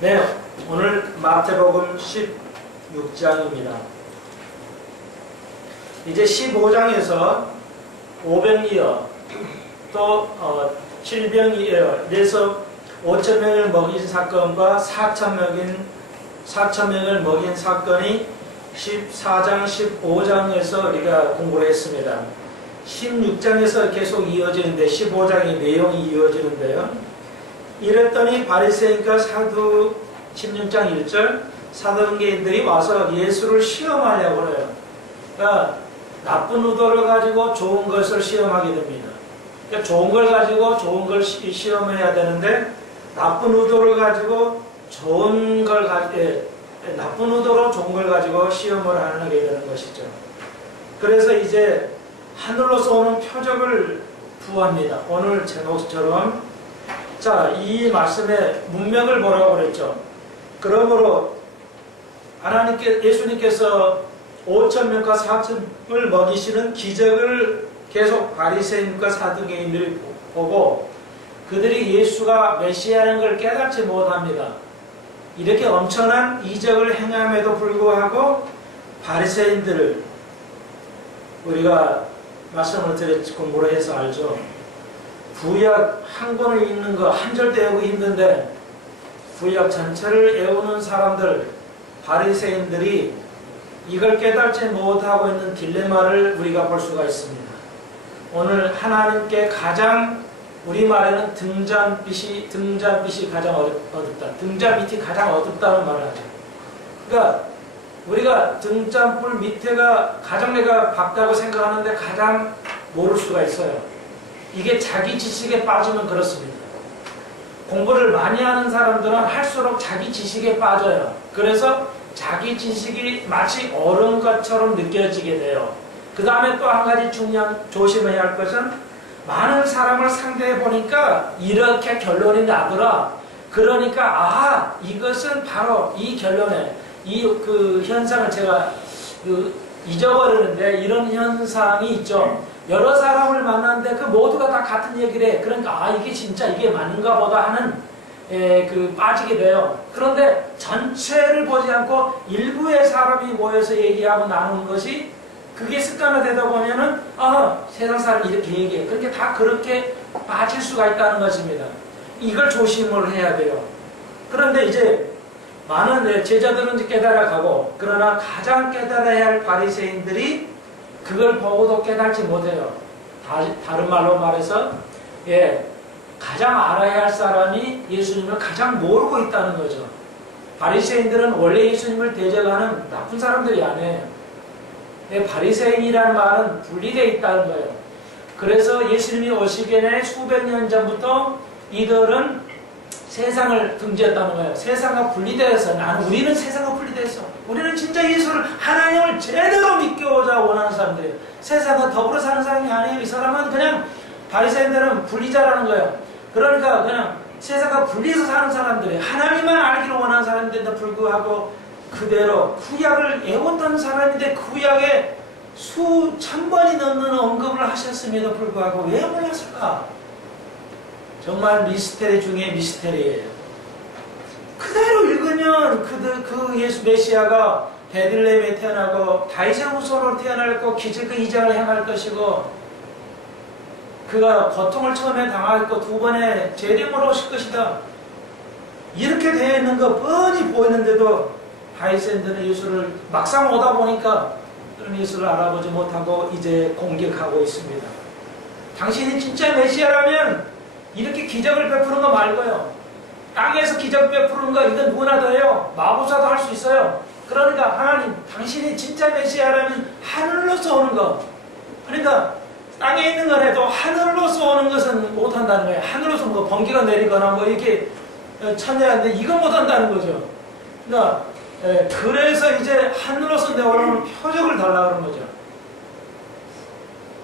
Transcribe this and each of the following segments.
네, 오늘 마태복음 16장입니다. 이제 15장에서 오병이어 또 질병이어 이래서 5,000명을 먹인 사건과 4,000명을 먹인 사건이 14장, 15장에서 우리가 공부를 했습니다. 16장에서 계속 이어지는데 15장의 내용이 이어지는데요. 이랬더니 바리새인과 사두 16장 1절 사두개인들이 와서 예수를 시험하려고 해요. 그러니까 나쁜 의도를 가지고 좋은 것을 시험하게 됩니다. 그러니까 좋은 걸 가지고 좋은 걸 시험해야 되는데 나쁜 의도를 가지고 나쁜 의도로 좋은 걸 가지고 시험을 하게 되는 것이죠. 그래서 이제 하늘로서 오는 표적을 부합니다. 오늘 제목처럼 자, 이 말씀에 문맥을 보라고 그랬죠. 그러므로 예수님께서 5,000명과 4,000명을 먹이시는 기적을 계속 바리새인과 사두개인들이 보고 그들이 예수가 메시아라는 걸 깨닫지 못합니다. 이렇게 엄청난 이적을 행함에도 불구하고 바리새인들을 우리가 말씀을 공부를 해서 알죠. 구약 한 권을 읽는 거 한 절도 외우기 힘든데 구약 전체를 외우는 사람들, 바리새인들이 이걸 깨닫지 못하고 있는 딜레마를 우리가 볼 수가 있습니다. 오늘 하나님께 가장 우리말에는 등잔빛이 가장 어둡다. 등잔 밑이 가장 어둡다는 말을 하죠. 그러니까 우리가 등잔불 밑에가 가장 내가 밝다고 생각하는데 가장 모를 수가 있어요. 이게 자기 지식에 빠지면 그렇습니다. 공부를 많이 하는 사람들은 할수록 자기 지식에 빠져요. 그래서 자기 지식이 마치 옳은 것처럼 느껴지게 돼요. 그 다음에 또 한 가지 조심해야 할 것은 많은 사람을 상대해 보니까 이렇게 결론이 나더라. 그러니까 이것은 바로 이 결론에 그 현상을 제가 잊어버리는데 이런 현상이 있죠. 여러 사람을 만났는데 그 모두가 다 같은 얘기를 해. 그러니까 이게 진짜 이게 맞는가 보다 하는 빠지게 돼요. 그런데 전체를 보지 않고 일부의 사람이 모여서 얘기하고 나누는 것이 그게 습관화되다 보면은 세상 사람이 이렇게 얘기해. 그렇게 다 그렇게 빠질 수가 있다는 것입니다. 이걸 조심을 해야 돼요. 그런데 이제 많은 제자들은 깨달아가고 그러나 가장 깨달아야 할 바리새인들이 그걸 보고도 깨닫지 못해요. 다른 말로 말해서 가장 알아야 할 사람이 예수님을 가장 모르고 있다는 거죠. 바리새인들은 원래 예수님을 대적하는 나쁜 사람들이 아니에요. 바리새인이라는 말은 분리되어 있다는 거예요. 그래서 예수님이 오시기 전에 수백 년 전부터 이들은 세상을 등지었다는 거예요. 세상과 분리되어서 우리는 세상과 분리되어서 우리는 진짜 예수를 하나님을 제대로 믿고자 원하는 사람들이에요. 세상과 더불어 사는 사람이 아니에요. 이 사람은 그냥 바리새인들은 분리자라는 거예요. 그러니까 그냥 세상과 분리해서 사는 사람들이에요. 하나님만 알기를 원하는 사람들인데 불구하고 그대로 구약을 애웠던 사람인데 구약에 수천 번이 넘는 언급을 하셨음에도 불구하고 왜 몰랐을까? 정말 미스테리 중에 미스테리예요. 그대로 읽으면 그 예수 메시아가 베들레헴에 태어나고 다윗의 후손으로 태어날고 기적과 이적을 행할 것이고 그가 고통을 처음에 당하고 두 번의 재림으로 오실 것이다. 이렇게 되어 있는 거 뻔히 보이는데도 바리새인들은 예수를 막상 오다 보니까 그런 예수를 알아보지 못하고 이제 공격하고 있습니다. 당신이 진짜 메시아라면 이렇게 기적을 베푸는 거 말고요. 땅에서 기적 베푸는 거 이건 누구나 다 해요. 마부사도 할 수 있어요. 그러니까 하나님 당신이 진짜 메시아라면 하늘로서 오는 거. 그러니까 땅에 있는 건 해도 하늘로서 오는 것은 못한다는 거예요. 하늘로서 뭐 번개가 내리거나 뭐 이렇게 천재한데 이건 못한다는 거죠. 그러니까 그래서 이제 하늘로서 내오는 표적을 달라고 하는 거죠.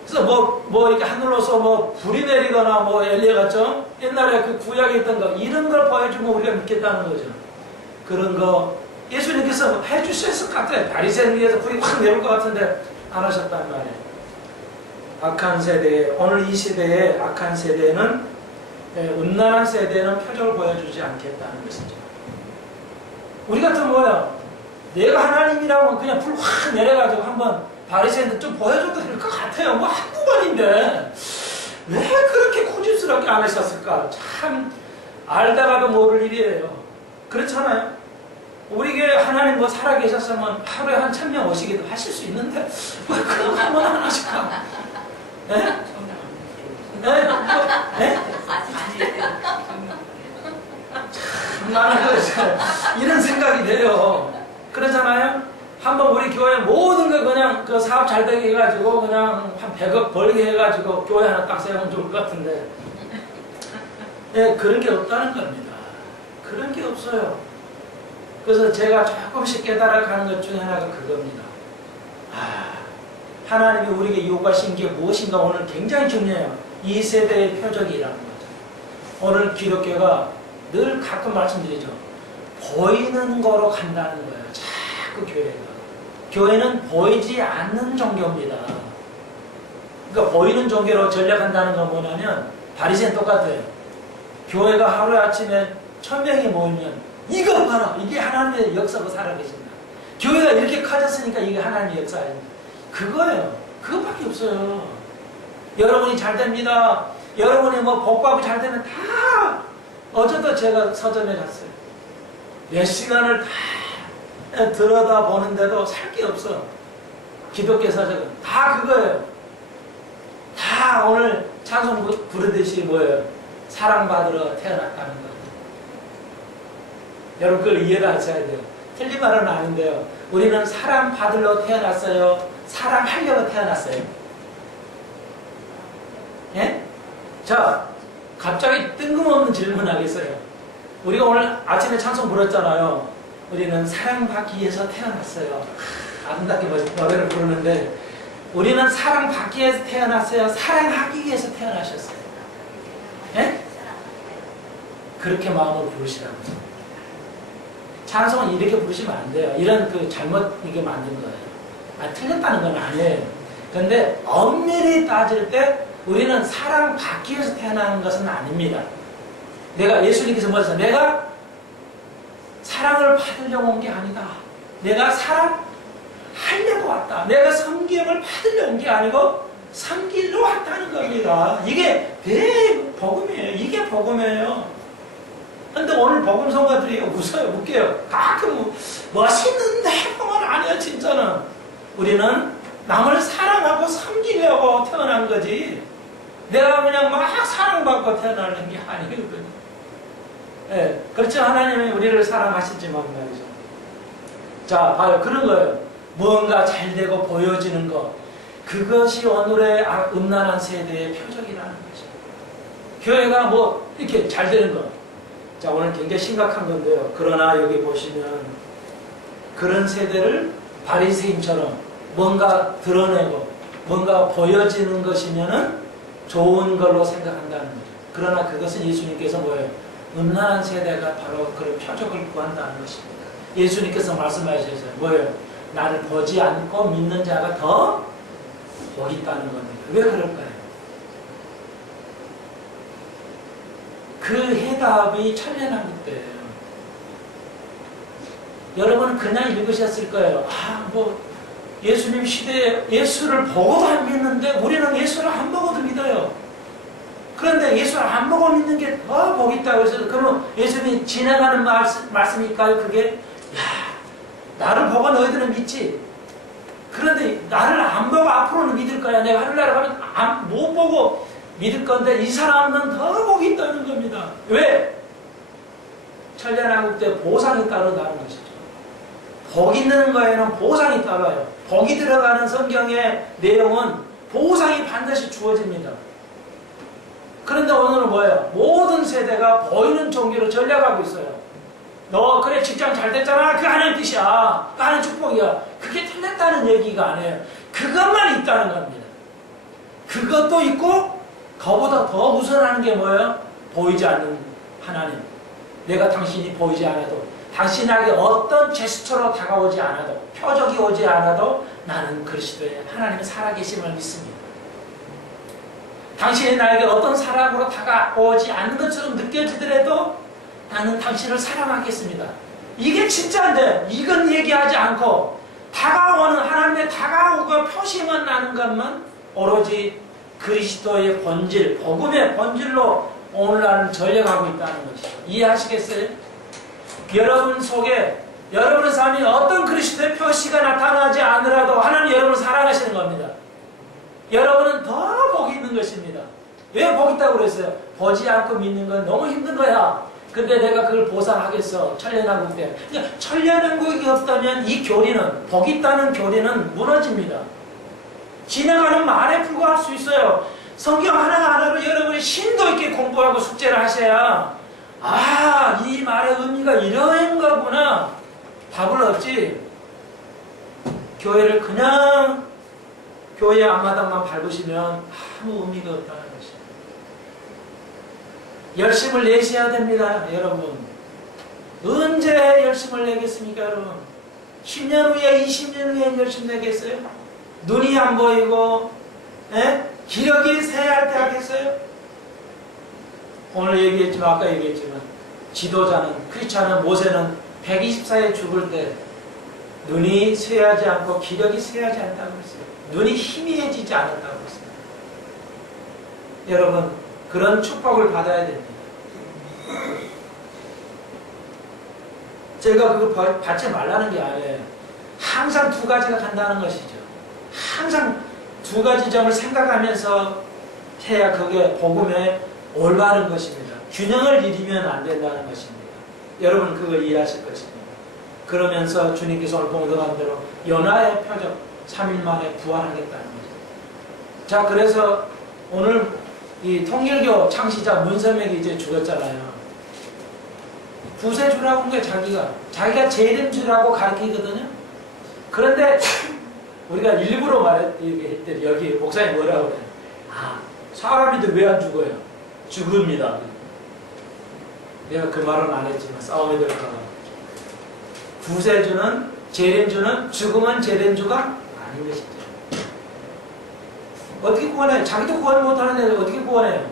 그래서 뭐 이렇게 하늘로서 불이 내리거나 엘리야 같죠? 옛날에 그 구약에 있던 거 이런 걸 보여주면 우리가 믿겠다는 거죠. 그런 거 예수님께서 해주셨을 것 같아요. 바리새인 위에서 불이 확 내릴 것 같은데 안 하셨단 말이에요. 악한 세대에 오늘 이 시대의 악한 세대는 음란한 세대는 표적을 보여주지 않겠다는 것이죠. 우리 같은 뭐야? 내가 하나님이라고 그냥 불 확 내려가지고 한번 바리새인들 좀 보여줘도 될 것 같아요. 뭐 한두 번인데 왜 그렇게 고집스럽게 안 하셨을까? 참 알다가도 모를 일이에요. 그렇잖아요. 우리에게 하나님 뭐 살아계셨으면 하루에 한 1000명 오시기도 하실 수 있는데 왜 그런 거 한번 안 하실까? 예? 예? 예? 나는 이런 생각이 돼요. 그러잖아요. 한번 우리 교회 모든 거 그냥 그 사업 잘 되게 해가지고 그냥 한 100억 벌게 해가지고 교회 하나 딱 세우면 좋을 것 같은데, 예, 그런 게 없다는 겁니다. 그런 게 없어요. 그래서 제가 조금씩 깨달아가는 것 중에 하나가 그겁니다. 하나님이 우리에게 요구하신 게 무엇인가 오늘 굉장히 중요해요. 이 세대의 표적이라는 거죠. 오늘 기독교가 늘 가끔 말씀드리죠. 보이는 거로 간다는 거예요. 자꾸 교회가. 교회는 보이지 않는 종교입니다. 그러니까 보이는 종교로 전략한다는 건 뭐냐면 바리새인 똑같아요. 교회가 하루에 아침에 1000명이 모이면 이거 봐라! 이게 하나님의 역사가 살아계신다. 교회가 이렇게 커졌으니까 이게 하나님의 역사입니다. 그거예요. 그것밖에 없어요. 여러분이 잘 됩니다. 여러분이 뭐 복받고 잘 되면 다 어제도 제가 서점에 갔어요. 몇 시간을 다 들여다보는데도 살 게 없어. 기독교 서적은 다 그거예요. 다 오늘 찬송 부르듯이 뭐예요? 사랑받으러 태어났다는 거. 여러분 그걸 이해를 하셔야 돼요. 틀린 말은 아닌데요. 우리는 사랑받으러 태어났어요? 사랑하려고 태어났어요? 예? 자, 갑자기 뜬금없는 질문 하겠어요. 우리가 오늘 아침에 찬송 불렀잖아요. 우리는 사랑받기 위해서 태어났어요. 아름답게 노래를 부르는데 우리는 사랑받기 위해서 태어났어요? 사랑하기 위해서 태어나셨어요? 예? 그렇게 마음으로 부르시라고요. 찬송은 이렇게 부르시면 안 돼요. 이런 그 잘못 이게 만든 거예요. 틀렸다는 건 아니에요. 그런데 엄밀히 따질 때 우리는 사랑받기 위해서 태어나는 것은 아닙니다. 내가 예수님께서 뭐랬어요? 내가 사랑을 받으려고 온 게 아니다. 내가 사랑하려고 왔다. 내가 섬김을 받으려고 온 게 아니고 섬기러 왔다는 겁니다. 이게 대복음이에요. 이게 복음이에요. 근데 오늘 복음 성가들이 웃어요. 웃겨요. 가끔 멋있는데 그건 아니야 진짜는. 우리는 남을 사랑하고 섬기려고 태어난 거지 내가 그냥 막 사랑받고 태어나는 게 아니거든요. 예, 그렇죠. 하나님이 우리를 사랑하시지만 말이죠. 자, 봐요. 그런 거예요. 뭔가 잘 되고 보여지는 것. 그것이 오늘의 음란한 세대의 표적이라는 거죠. 교회가 뭐 이렇게 잘 되는 것. 자, 오늘 굉장히 심각한 건데요. 그러나 여기 보시면 그런 세대를 바리새인처럼 뭔가 드러내고 뭔가 보여지는 것이면은 좋은 걸로 생각한다는 거죠. 그러나 그것은 예수님께서 뭐예요? 음란한 세대가 바로 그런 표적을 구한다는 것입니다. 예수님께서 말씀하셨어요. 뭐예요? 나를 보지 않고 믿는 자가 더 복 있다는 겁니다. 왜 그럴까요? 그 해답이 천년왕국 때예요. 여러분은 그냥 읽으셨을 거예요. 뭐 예수님 시대에 예수를 보고도 안 믿는데 우리는 예수를 안 보고도 믿어요. 그런데 예수를 안 보고 믿는 게 더 복 있다고 해서 그러면 예수님이 지나가는 말씀일까요? 그게 나를 보고 너희들은 믿지. 그런데 나를 안 보고 앞으로는 믿을 거야. 내가 하늘나라 가면 못 보고 믿을 건데 이 사람은 더 복이 있다는 겁니다. 왜? 천년왕국 때 보상이 따른다는 것이죠. 복 있는 거에는 보상이 따라요. 복이 들어가는 성경의 내용은 보상이 반드시 주어집니다. 그런데 오늘은 뭐예요? 모든 세대가 보이는 종교로 전략하고 있어요. 너 그래 직장 잘 됐잖아. 그거 하나님 뜻이야. 그거 하나님 축복이야. 그게 틀렸다는 얘기가 아니에요. 그것만 있다는 겁니다. 그것도 있고 그보다 더 우선하는 게 뭐예요? 보이지 않는 하나님. 내가 당신이 보이지 않아도 당신에게 어떤 제스처로 다가오지 않아도 표적이 오지 않아도 나는 그리스도의 하나님의 살아계심을 믿습니다. 당신이 나에게 어떤 사랑으로 다가오지 않는 것처럼 느껴지더라도 나는 당신을 사랑하겠습니다. 이게 진짜인데 이건 얘기하지 않고 다가오는 하나님의 다가오고 표시만 나는 것만 오로지 그리스도의 본질, 복음의 본질로 오늘날은 전력하고 있다는 것이죠. 이해하시겠어요? 여러분 속에 여러분의 삶이 어떤 그리스도의 표시가 나타나지 않으라도 하나님 여러분을 사랑하시는 겁니다. 여러분은 더 복이 있는 것입니다. 왜 복 있다고 그랬어요? 보지 않고 믿는 건 너무 힘든 거야. 근데 내가 그걸 보상하겠어. 천년왕국 때. 천년왕국이 없다면 이 교리는, 복 있다는 교리는 무너집니다. 지나가는 말에 불과할 수 있어요. 성경 하나하나를 여러분이 심도 있게 공부하고 숙제를 하셔야 아, 이 말의 의미가 이런 거구나. 답을 얻지. 교회를 그냥 교회 앞마당만 밟으시면 아무 의미가 없다는 것이에요. 열심을 내셔야 됩니다, 여러분. 언제 열심을 내겠습니까, 여러분? 10년 후에, 20년 후에 열심 내겠어요? 눈이 안 보이고, 기력이 쇠할 때 하겠어요? 오늘 얘기했지만, 아까 얘기했지만, 지도자는, 크리스찬은, 모세는 124에 죽을 때 눈이 쇠하지 않고 기력이 쇠하지 않다고 했어요. 눈이 희미해지지 않았다고 했어요. 여러분, 그런 축복을 받아야 됩니다. 제가 그거 받지 말라는 게 아니에요. 항상 두 가지가 간다는 것이죠. 항상 두 가지 점을 생각하면서 해야 그게 복음의 올바른 것입니다. 균형을 잃으면 안 된다는 것입니다. 여러분 그거 이해하실 것입니다. 그러면서 주님께서 오늘 봉독한 대로 연하의 표적 3일 만에 부활하겠다는 거죠. 자, 그래서 오늘 이 통일교 창시자 문선명이 이제 죽었잖아요. 구세주라고 한 게 자기가 재림주라고 가르치거든요. 그런데 우리가 일부러 말했더니 여기 목사님 뭐라고 그래요? 아, 사람인데 왜 안 죽어요? 죽습니다. 내가 그 말은 안 했지만 싸움에 들어가가 구세주는 재림주는 죽으면 재림주가 아닌 것이죠. 어떻게 구원해요? 자기도 구원 못하는 애를 어떻게 구원해요?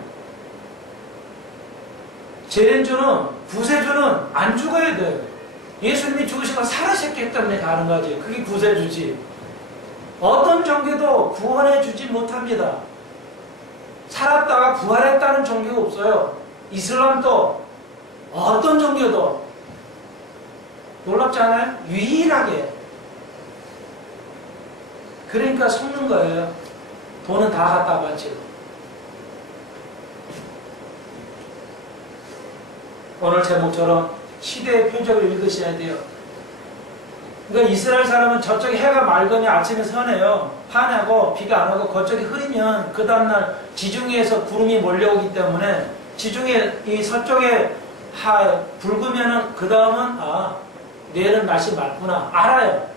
재림주는 구세주는 안 죽어야 돼요. 예수님이 죽으시고 살아셨기 때문에 가는 거지. 그게 구세주지. 어떤 종교도 구원해 주지 못합니다. 살았다가 부활했다는 종교가 없어요. 이슬람도 어떤 종교도 놀랍지 않아요? 유일하게. 그러니까 속는 거예요. 돈은 다 갖다 바치고. 오늘 제목처럼 시대의 표적을 읽으셔야 돼요. 그러니까 이스라엘 사람은 저쪽에 해가 맑으면 아침에 선해요. 파내고 비가 안 오고 그쪽이 흐리면 그 다음날 지중해에서 구름이 몰려오기 때문에 지중해 이 서쪽에 붉으면은 그 다음은 내일은 날씨 맑구나 알아요.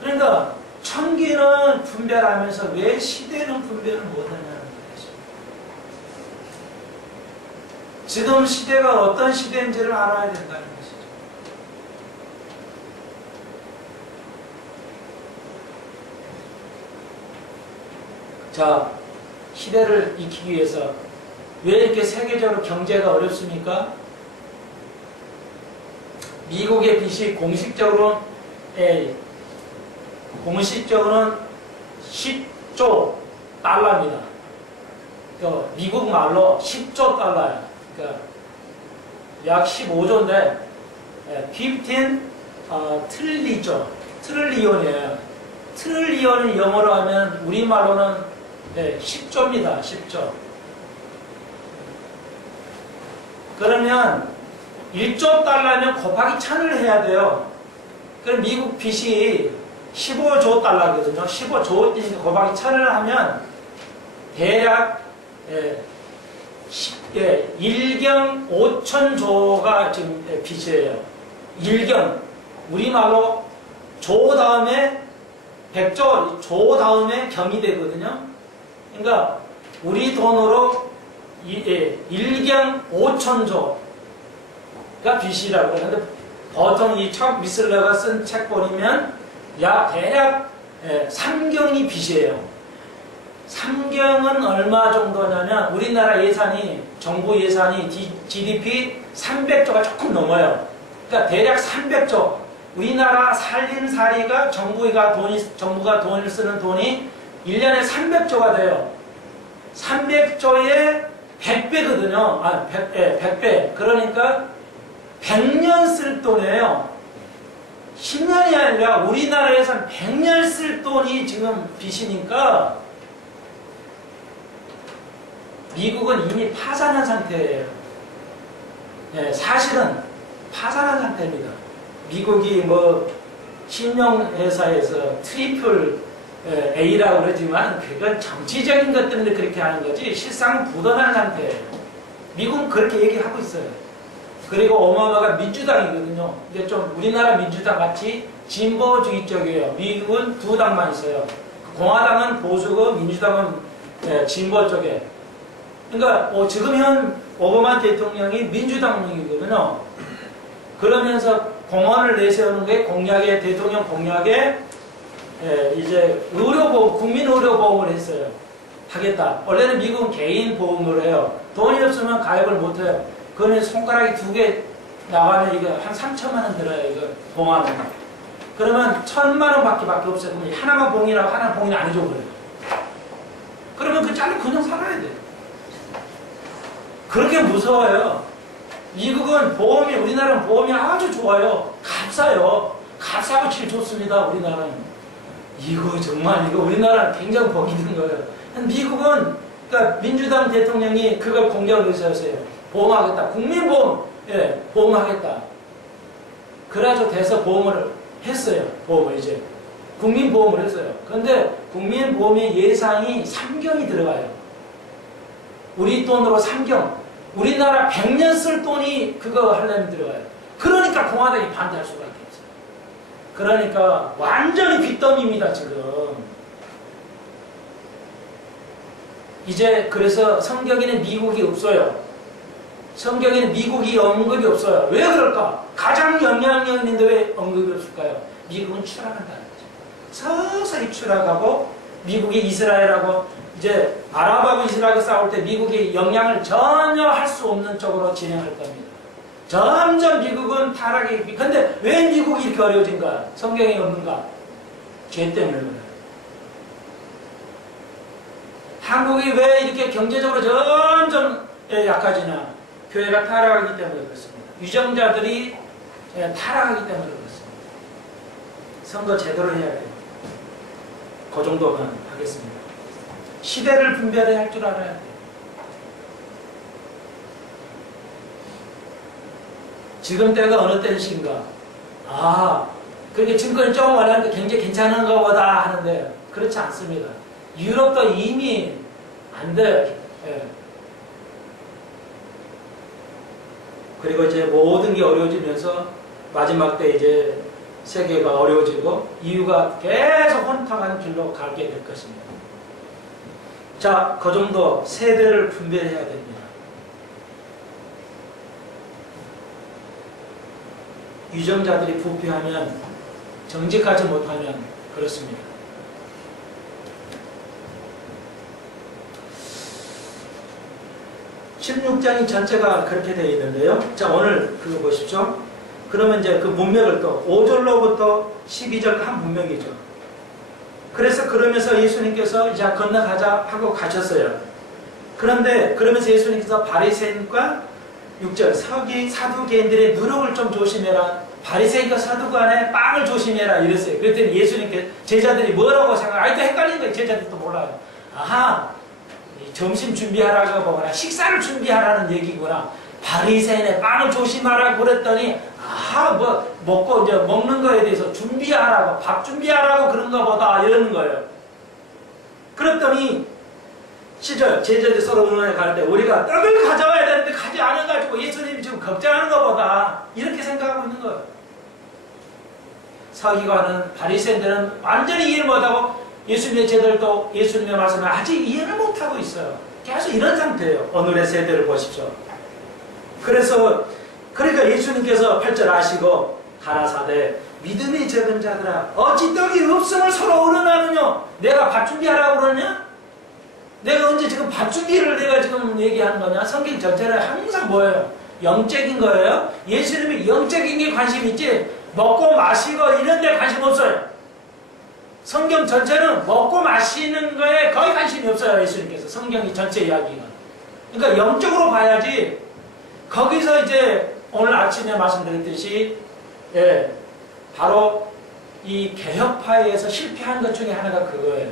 그러니까 천기는 분별하면서 왜 시대는 분별을 못하냐는 거죠. 지금 시대가 어떤 시대인지를 알아야 된다는 것이죠. 자, 시대를 익히기 위해서 왜 이렇게 세계적으로 경제가 어렵습니까? 미국의 빚이 공식적으로는 10조 달러입니다. 미국 말로 10조 달러예요. 그러니까 약 15조인데 15 트릴리온이에요. 트릴리온을 영어로 하면 우리말로는 10조입니다. 10조. 그러면 1조 달러면 곱하기 1000을 해야 돼요. 그럼 미국 빚이 15조 달러거든요. 15조 곱하기 1000을 하면 대략 1경 5천조가 지금 빚이에요. 1경. 우리말로 조 다음에 100조, 조 다음에 경이 되거든요. 그러니까 우리 돈으로 1경 5천조가 빚이라고 하는데 보통 이 척 미슬러가 쓴 책 보면 대략 3경이 빚이에요. 3경은 얼마 정도냐면 우리나라 예산이 정부 예산이 GDP 300조가 조금 넘어요. 그러니까 대략 300조. 우리나라 살림살이가 정부가 돈을 쓰는 돈이 1년에 300조가 돼요. 300조에 100배거든요. 100배. 그러니까 100년 쓸 돈이에요. 10년이 아니라 우리나라에선 100년 쓸 돈이 지금 빚이니까 미국은 이미 파산한 상태예요. 네, 사실은 파산한 상태입니다. 미국이 뭐 신용회사에서 트리플 A라고 그러지만 그건 정치적인 것 때문에 그렇게 하는 거지 실상 부도난 상태예요. 미국은 그렇게 얘기하고 있어요. 그리고 오바마가 민주당이거든요. 이게 좀 우리나라 민주당 같이 진보주의 쪽이에요. 미국은 두 당만 있어요. 공화당은 보수고 민주당은 진보 쪽에. 그러니까 지금 현 오바마 대통령이 민주당이거든요. 그러면서 공헌을 내세우는 게 대통령 공약에 이제 의료보험, 국민 의료보험을 했어요. 하겠다. 원래는 미국은 개인 보험으로 해요. 돈이 없으면 가입을 못 해요. 그거는 손가락이 2개 나가면 이거 한 3천만 원 들어요. 이거 보험하면. 그러면 1,000만 원밖에 없어요. 그러면 하나만 봉이라고 하나 봉인 안 해줘 버려요. 그러면 그 짤로 그냥 살아야 돼. 그렇게 무서워요. 미국은 보험이, 우리나라는 보험이 아주 좋아요. 값싸요. 값싸고 제일 좋습니다. 우리나라는. 이거 우리나라는 굉장히 복이 있는 거예요. 미국은, 그러니까 민주당 대통령이 그걸 공약을 했어요. 보험하겠다. 국민보험, 보험하겠다. 그래가지고 돼서 보험을 했어요. 보험을 이제. 국민보험을 했어요. 그런데 국민보험의 예상이 3경이 들어가요. 우리 돈으로 3경. 우리나라 100년 쓸 돈이 그거 하려면 들어가요. 그러니까 공화당이 반대할 수밖에 없어요. 그러니까 완전히 빚더미입니다, 지금. 이제 그래서 성경에는 미국이 없어요. 성경에는 미국이 언급이 없어요. 왜 그럴까? 가장 영향력 있는데 왜 언급이 없을까요? 미국은 추락한다는 거죠. 서서히 추락하고 미국이 이스라엘하고 이제 아랍하고 이스라엘하고 싸울 때 미국이 영향을 전혀 할 수 없는 쪽으로 진행할 겁니다. 점점 미국은 타락이. 근데 왜 미국이 이렇게 어려워진가? 성경에 없는가? 죄 때문에 그래요. 한국이 왜 이렇게 경제적으로 점점 약해지냐? 교회가 타락하기 때문에 그렇습니다. 유정자들이 타락하기 때문에 그렇습니다. 선거 제대로 해야 돼요. 그 정도만 하겠습니다. 시대를 분별해야 할 줄 알아야 돼요. 지금 때가 어느 때인가? 그렇게 증권이 조금 올랐는데 굉장히 괜찮은가 보다 하는데 그렇지 않습니다. 유럽도 이미 안 돼요. 그리고 이제 모든 게 어려워지면서 마지막 때 이제 세계가 어려워지고 이유가 계속 혼탁한 길로 가게 될 것입니다. 자, 그 정도 세대를 분별해야 됩니다. 유정자들이 부패하면, 정직하지 못하면 그렇습니다. (16장이) 전체가 그렇게 되어 있는데요. 자, 오늘 그거 보십시오. 그러면 이제 그 문맥을 또 5절로부터 12절 한 문맥이죠. 그래서 그러면서 예수님께서 이제 건너가자 하고 가셨어요. 그런데 그러면서 예수님께서 바리새인과 6절 사두개인들의 누룩을 좀 조심해라. 바리새인과 사두간의 빵을 조심해라 이랬어요. 그랬더니 예수님께서 제자들이 뭐라고 생각해요? 또 헷갈리는 거예요. 제자들도 몰라요. 점심 준비하라고 보거나 식사를 준비하라는 얘기구나. 바리새인의 빵을 조심하라고 그랬더니 먹고 이제 먹는 거에 대해서 준비하라고, 밥 준비하라고 그런가 보다 이러는 거예요. 그랬더니 시절 제자들이 서로 의논해 갈 때 우리가 떡을 가져와야 되는데 가지 않아가지고 예수님이 지금 걱정하는 것보다 이렇게 생각하고 있는 거예요. 서기관은, 바리새인들은 완전히 이해를 못하고 예수님의 제자들도 예수님의 말씀을 아직 이해를 못하고 있어요. 계속 이런 상태예요. 오늘의 세대를 보십시오. 그러니까 예수님께서 8절 아시고 가라사대 믿음이 적은 자들아 어찌 떡이 없음을 서로 의논하느냐? 내가 밥 준비하라고 그러냐? 내가 언제 지금 밥 준비를 내가 지금 얘기하는 거냐? 성경 전체는 항상 뭐예요? 영적인 거예요. 예수님이 영적인 게 관심 있지 먹고 마시고 이런 데 관심 없어요. 성경 전체는 먹고 마시는 거에 거의 관심이 없어요. 예수님께서 성경이 전체 이야기가. 그러니까 영적으로 봐야지. 거기서 이제 오늘 아침에 말씀드렸듯이 예, 바로 이 개혁파에서 실패한 것 중에 하나가 그거예요.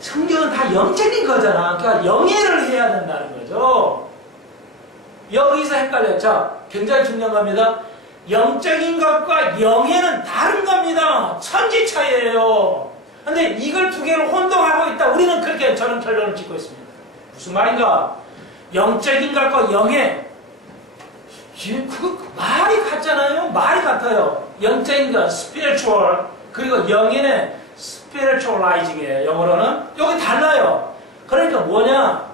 성경은 다 영적인 거잖아. 그러니까 영예를 해야 된다는 거죠. 여기서 헷갈려요. 자, 굉장히 중요한 겁니다. 영적인 것과 영예는 다른 겁니다. 천지 차이예요. 근데 이걸 두 개를 혼동하고 있다. 우리는 그렇게 저는 결론을 짓고 있습니다. 무슨 말인가? 영적인 것과 영예. 그 말이 같잖아요. 말이 같아요. 영적인 것, spiritual, 그리고 영예는 spiritualizing이에요. 영어로는. 여기 달라요. 그러니까 뭐냐?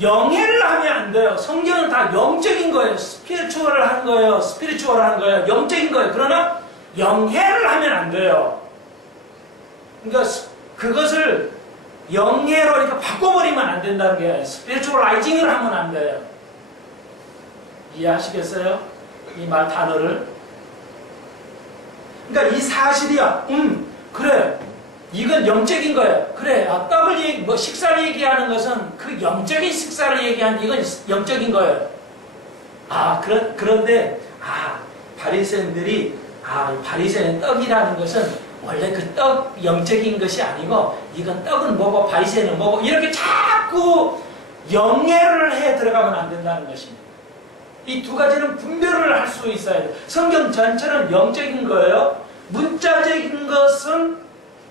영예를 하면 안 돼요. 성경은 다 영적인 거예요. 스피리추얼을 하는 거예요. 스피리추얼을 하는 거예요. 영적인 거예요. 그러나 영예를 하면 안 돼요. 그러니까 그것을 영예로 이렇게 바꿔버리면 안 된다는 게 스피리추얼라이징을 하면 안 돼요. 이해하시겠어요? 이 말 단어를. 그러니까 이 사실이야. 그래. 이건 영적인 거예요. 그래, 떡을 식사를 얘기하는 것은 그 영적인 식사를 얘기하는데 이건 영적인 거예요. 그런데, 바리새인들이, 바리새인 떡이라는 것은 원래 그 떡 영적인 것이 아니고, 이건 떡은 뭐고, 바리새인은 뭐고, 이렇게 자꾸 영예를 해 들어가면 안 된다는 것입니다. 이 두 가지는 분별을 할 수 있어야 돼요. 성경 전체는 영적인 거예요. 문자적인 것은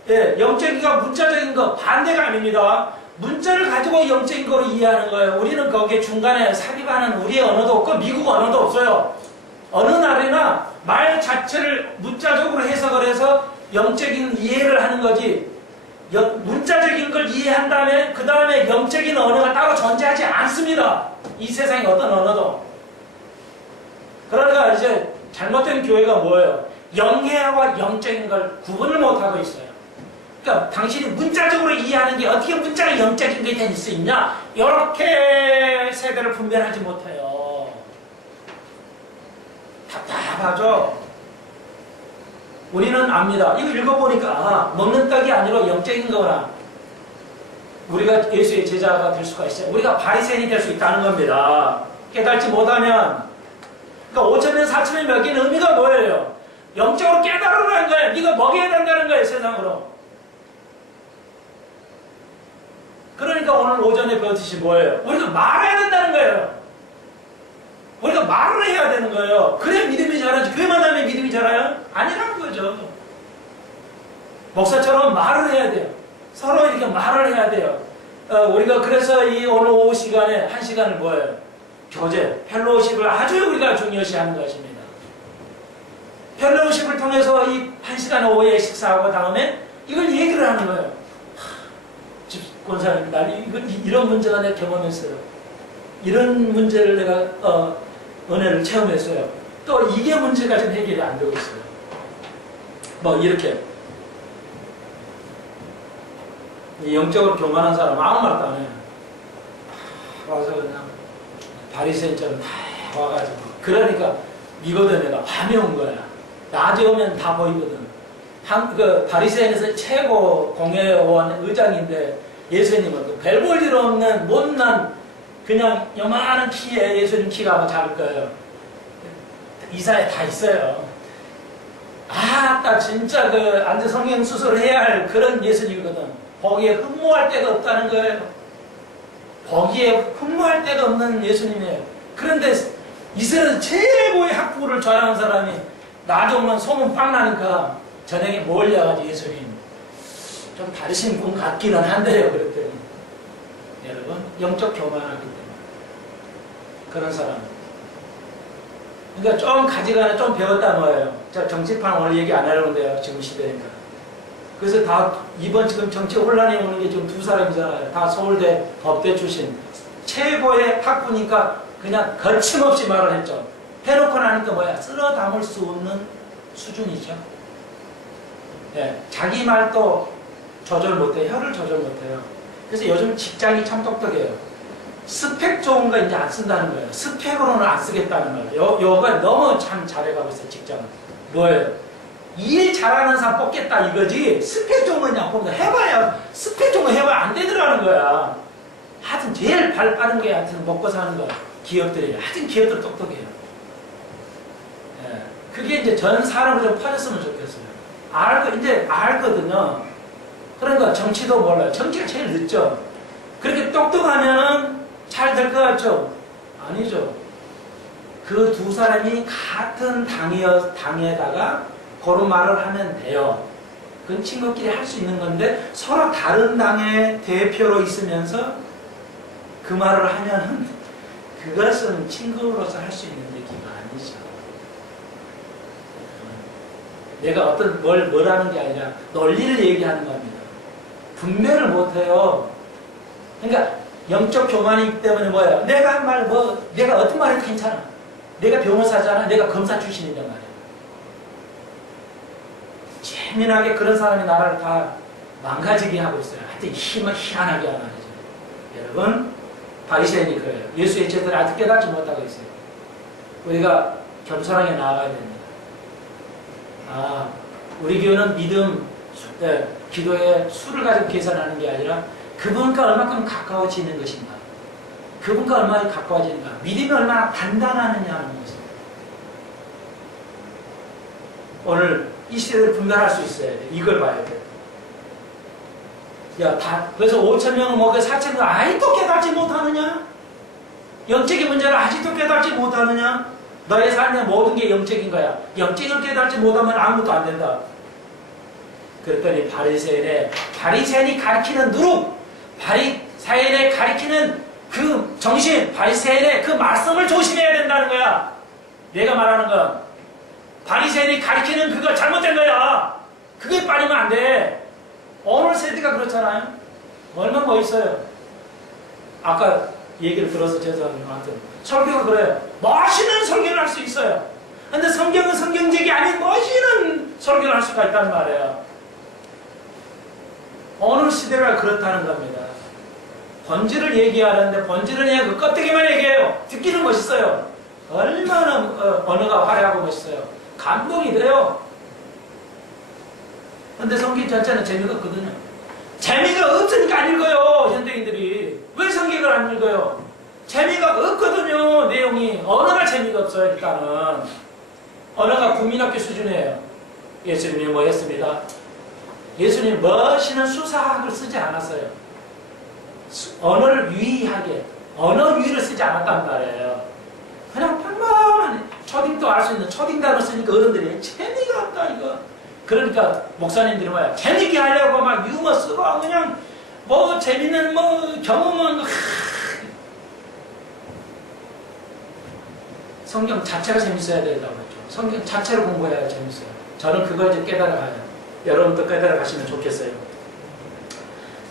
영적인과 문자적인 거 반대가 아닙니다. 문자를 가지고 영적인 거로 이해하는 거예요. 우리는 거기에 중간에 삽입하는 우리의 언어도 없고 미국 언어도 없어요. 어느 나라나 말 자체를 문자적으로 해석을 해서 영적인 이해를 하는 거지 문자적인 걸 이해한 다음에 그 다음에 영적인 언어가 따로 존재하지 않습니다. 이 세상의 어떤 언어도. 그러니까 이제 잘못된 교회가 뭐예요? 영예와 영적인 걸 구분을 못하고 있어요. 그러니까 당신이 문자적으로 이해하는 게 어떻게 문자가 영적인 게 될 수 있냐? 이렇게 세대를 분별하지 못해요. 답답하죠? 우리는 압니다. 이거 읽어보니까 먹는 떡이 아니라 영적인 거구나. 우리가 예수의 제자가 될 수가 있어요. 우리가 바리새인이 될 수 있다는 겁니다. 깨닫지 못하면. 그러니까 5,000년 4,000년 먹이는 의미가 뭐예요? 영적으로 깨달으라는 거예요. 네가 먹여야 된다는 거예요. 세상으로. 그러니까 오늘 오전에 배웠듯이 뭐예요? 우리가 말해야 된다는 거예요. 우리가 말을 해야 되는 거예요. 그래 믿음이 자라지. 교회만 하면 믿음이 자라요? 아니라는 거죠. 목사처럼 말을 해야 돼요. 서로 이렇게 말을 해야 돼요. 우리가 그래서 이 오늘 오후 시간에 한 시간을 뭐예요? 교제, 펠로우십을 아주 우리가 중요시하는 것입니다. 펠로우십을 통해서 이 한 시간 오후에 식사하고 다음에 이걸 얘기를 하는 거예요. 권사님, 이런 문제가 내가 경험했어요. 이런 문제를 내가 은혜를 체험했어요. 또 이게 문제가 지금 해결이 안 되고 있어요. 뭐 이렇게 영적으로 교만한 사람 아무 말도 안 해요. 와서 그냥 바리새인처럼 다 와가지고 그러니까 이거든 내가 밤에 온 거야. 낮에 오면 다 보이거든. 그 바리새인에서 최고 공회원 의장인데 예수님은 그 별 볼 일 없는 못난 그냥 요만한 키에 예수님 키가 아마 작을 거예요. 이사에 다 있어요. 딱 진짜 그 안제 성경 수술을 해야 할 그런 예수님이거든. 거기에 흠모할 데가 없다는 거예요. 거기에 흠모할 데가 없는 예수님이에요. 그런데 이스라엘 최고의 학부를 자랑한 사람이 낮에 오면 소문 빵 나니까 저녁에 몰려가지고 예수님 좀 다르신 분 같기는 한데요. 그랬더니 여러분 영적 교만하기 때문에 그런 사람. 그러니까 좀 가지가는 좀 배웠다 뭐예요. 자, 정치판 오늘 얘기 안 하려는데요. 지금 시대니까. 그래서 다 이번 지금 정치 혼란이 오는 게 지금 두 사람이잖아요. 다 서울대 법대 출신 최고의 학부니까 그냥 거침없이 말을 했죠. 해놓고 나니까 뭐야? 쓸어 담을 수 없는 수준이죠. 예, 자기 말도 조절 못해요. 혀를 조절 못해요. 그래서 요즘 직장이 참 똑똑해요. 스펙 좋은 거 이제 안 쓴다는 거예요. 스펙으로는 안 쓰겠다는 거예요. 요가 너무 참 잘해가고 있어요, 직장은. 뭐예요? 일 잘하는 사람 뽑겠다 이거지, 스펙 좋은 거냐 뽑는다. 해봐야, 스펙 좋은 거 해봐야 안 되더라는 거야. 하여튼 제일 발 빠른 게 하여튼 먹고 사는 거, 기업들이. 하여튼 기업들 똑똑해요. 예. 그게 이제 전 산업으로 좀 퍼졌으면 좋겠어요. 이제 알거든요. 그러니까 정치도 몰라요. 정치가 제일 늦죠. 그렇게 똑똑하면은 잘 될 것 같죠? 아니죠. 그 두 사람이 같은 당에다가 그런 말을 하면 돼요. 그건 친구끼리 할 수 있는 건데, 서로 다른 당의 대표로 있으면서 그 말을 하면은 그것은 친구로서 할 수 있는 얘기가 아니죠. 내가 어떤 뭘 하는 게 아니라 논리를 얘기하는 겁니다. 분별을 못해요. 그러니까 영적 교만이 있기 때문에 뭐예요? 내가 한 말, 내가 어떤 말 해도 괜찮아. 내가 변호사잖아. 내가 검사 출신이란 말이야. 재미나게 그런 사람이 나라를 다 망가지게 하고 있어요. 하여튼 희한하게 하나 거죠. 여러분, 바리새인이 그래요. 예수의 제자들이 아직 깨닫지 못하고 있어요. 우리가 겸손하게 나아가야 됩니다. 우리 교회는 믿음, 기도에 수를 가지고 계산하는 게 아니라 그분과 얼마큼 가까워지는 것인가, 그분과 얼마나 가까워지는가, 믿음이 얼마나 단단하느냐 하는 것입니다. 오늘 이 시대를 분별할 수 있어야 돼. 이걸 봐야 돼. 그래서 5,000명을 먹여 4,000명 아직도 깨닫지 못하느냐? 영적인 문제를 아직도 깨닫지 못하느냐? 너의 삶의 모든 게 영적인 거야. 영적을 깨닫지 못하면 아무것도 안 된다. 그랬더니 바리새인이 가리키는 누룩, 바리새인이 가리키는 그 정신, 바리새인의 그 말씀을 조심해야 된다는 거야. 내가 말하는 건 바리새인이 가리키는 그거 잘못된 거야. 그게 빠지면 안 돼. 오늘 세대가 그렇잖아요. 얼마나 멋있어요. 아까 얘기를 들어서 죄송합니다. 설교가 그래요. 멋있는 설교를 할 수 있어요. 근데 성경은 성경적이 아닌 멋있는 설교를 할 수가 있단 말이에요. 오늘 시대가 그렇다는 겁니다. 본질을 얘기하는데 본질은 그냥 그 껍데기만 얘기해요. 듣기는 멋있어요. 얼마나 언어가 화려하고 멋있어요. 감동이 돼요. 근데 성경 자체는 재미가 없거든요. 재미가 없으니까 안 읽어요. 현대인들이. 왜 성경을 안 읽어요? 재미가 없거든요. 내용이. 언어가 재미가 없어요. 일단은 언어가 국민학교 수준이에요. 예수님이 뭐 했습니다. 예수님이 멋있는 수사학을 쓰지 않았어요. 언어를 유의하게, 언어 유의를 쓰지 않았단 말이에요. 그냥 평범한 초딩도 알 수 있는 초딩 단어 쓰니까 어른들이 재미가 없다 이거. 그러니까 목사님들이 뭐야, 재밌게 하려고 막 유머 쓰고 그냥 뭐 재밌는 경험은 성경 자체가 재밌어야 된다고 했죠. 성경 자체로 공부해야 재밌어요. 저는 그걸 이제 깨달아가요. 여러분도 깨달아가시면 좋겠어요.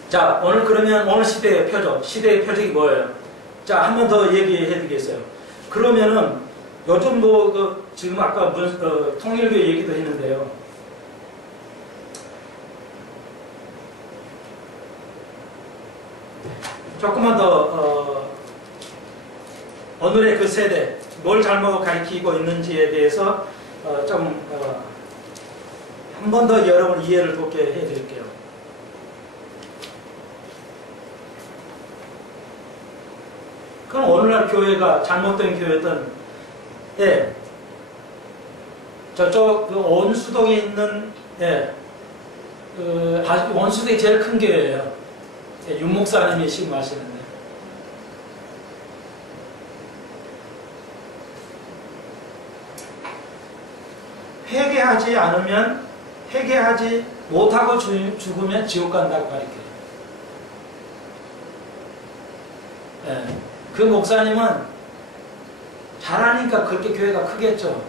자, 오늘 그러면 오늘 시대의 표적, 시대의 표적이 뭐예요? 자, 한 번 더 얘기해 드리겠어요. 그러면은 요즘 지금 아까 통일교 얘기도 했는데요. 조금만 더 오늘의 그 세대 뭘 잘못 가리키고 있는지에 대해서 한 번 더 여러분 이해를 돕게 해드릴게요. 그럼 오늘날 교회가 잘못된 교회든, 저쪽 그 원수동에 있는, 원수동이 제일 큰 교회예요. 윤 목사님이 신고하시는데. 회개하지 못하고 죽으면 지옥 간다고 가르쳐요. 그 목사님은 잘하니까 그렇게 교회가 크겠죠.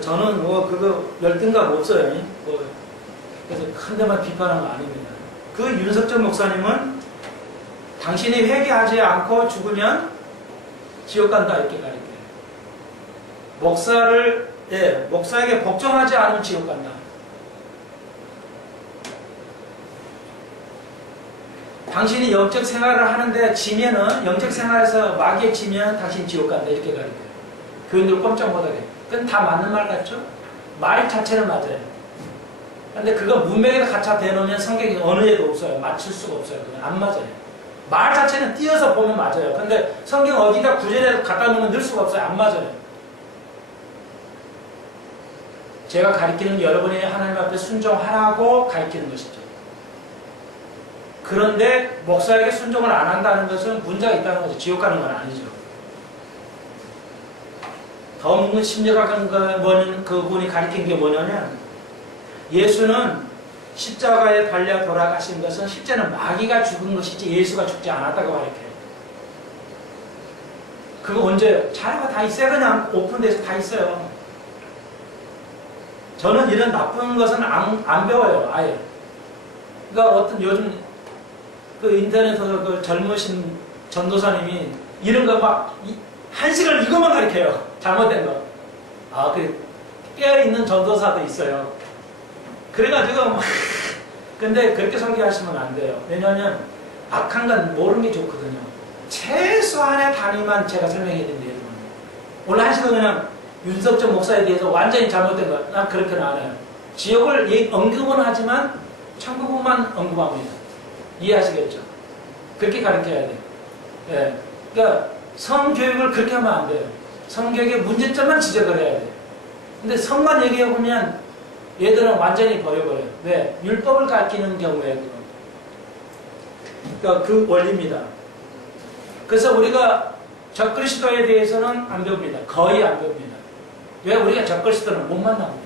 저는 그거 열등감 없어요. 그래서 큰 데만 비판한 거 아닙니다. 그 윤석철 목사님은 당신이 회개하지 않고 죽으면 지옥 간다 이렇게 가르쳐요. 목사에게 복종하지 않으면 지옥 간다. 당신이 영적 생활을 하는데 지면은 영적 생활에서 마귀에 지면 당신 지옥 간다 이렇게 가르쳐요. 교인들 꼼짝 못하게. 그건 다 맞는 말 같죠? 말 자체는 맞아요. 근데 그거 문맥에다 갖다 대놓으면 성경이 어느 에도 없어요. 맞출 수가 없어요. 그건 안 맞아요. 말 자체는 띄어서 보면 맞아요. 근데 성경 어디다 구절에 갖다 놓으면 넣을 수가 없어요. 안 맞아요. 제가 가르치는 여러분이 하나님 앞에 순종하라고 가르치는 것이죠. 그런데 목사에게 순종을 안 한다는 것은 문제가 있다는 거죠. 지옥 가는 건 아니죠. 더 심리학한 그분이 가르친 게 뭐냐면 예수는 십자가에 달려 돌아가신 것은 실제는 마귀가 죽은 것이지 예수가 죽지 않았다고 가르쳐요. 그거 언제? 자료가 다 있어요. 그냥 오픈돼서 다 있어요. 저는 이런 나쁜 것은 안 배워요. 아예. 그러니까 어떤 요즘 그 인터넷에서 그 젊으신 전도사님이 이런 거 막 한 시간 이것만 가르쳐요. 잘못된 거. 아, 그 깨어있는 전도사도 있어요. 그래가지고 막 근데 그렇게 설교하시면 안 돼요. 왜냐하면 악한 건 모르는 게 좋거든요. 최소한의 단위만 제가 설명해 드린대요. 오늘 한 시간 그냥 윤석철 목사에 대해서 완전히 잘못된 거, 난 그렇게는 안 해요. 지옥을 언급은 하지만 천국만 언급합니다. 이해하시겠죠? 그렇게 가르쳐야 돼요. 예. 그러니까 성교육을 그렇게 하면 안 돼요. 성교육의 문제점만 지적을 해야 돼요. 근데 성만 얘기해보면 얘들은 완전히 버려버려요. 왜? 율법을 가르치는 경우에 그건. 그러니까 그 원리입니다. 그래서 우리가 적그리스도에 대해서는 안 배웁니다. 거의 안 배웁니다. 왜? 우리가 적그리스도를 못 만나거든요.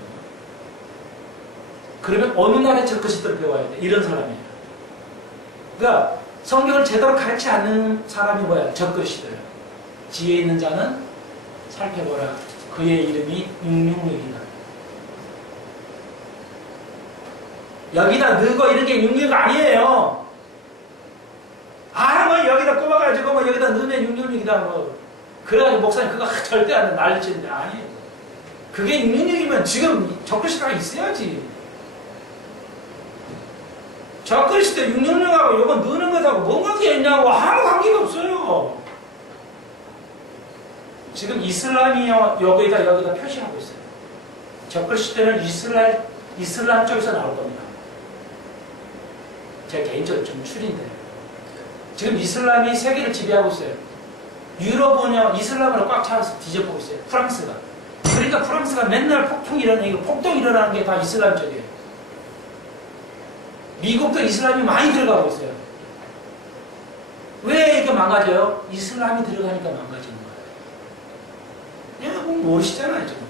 그러면 어느 날에 적그리스도를 배워야 돼? 이런 사람이에요. 그러니까 성경을 제대로 가르치지 않는 사람이 뭐야? 적그리스도예요. 지혜 있는 자는 살펴보라. 그의 이름이 육육육이다. 여기다 넣고 이런 게 육육 아니에요. 아, 뭐 여기다 꼽아가지고 뭐 여기다 넣으면 육육육이다 뭐. 그래가지고 목사님 그거 절대 안 돼. 난리치는데 아니에요. 그게 육육육이면 지금 적그리스도가 있어야지. 적그리스도 육육육하고 이거 넣는 것하고 뭔 관계가 있냐고 아무 관계가 없어요. 지금 이슬람이 여기다 표시하고 있어요. 적그리스도는 이슬람 쪽에서 나올 겁니다. 제 개인적으로 좀 추리인데요. 지금 이슬람이 세계를 지배하고 있어요. 유럽은요, 이슬람으로 꽉 차서 뒤집고 있어요. 프랑스가. 그러니까 프랑스가 맨날 폭동이 일어나는 게 다 이슬람 쪽이에요. 미국도 이슬람이 많이 들어가고 있어요. 왜 이렇게 망가져요? 이슬람이 들어가니까 망가지는 거예요. 여러분 모르시잖아요, 지금.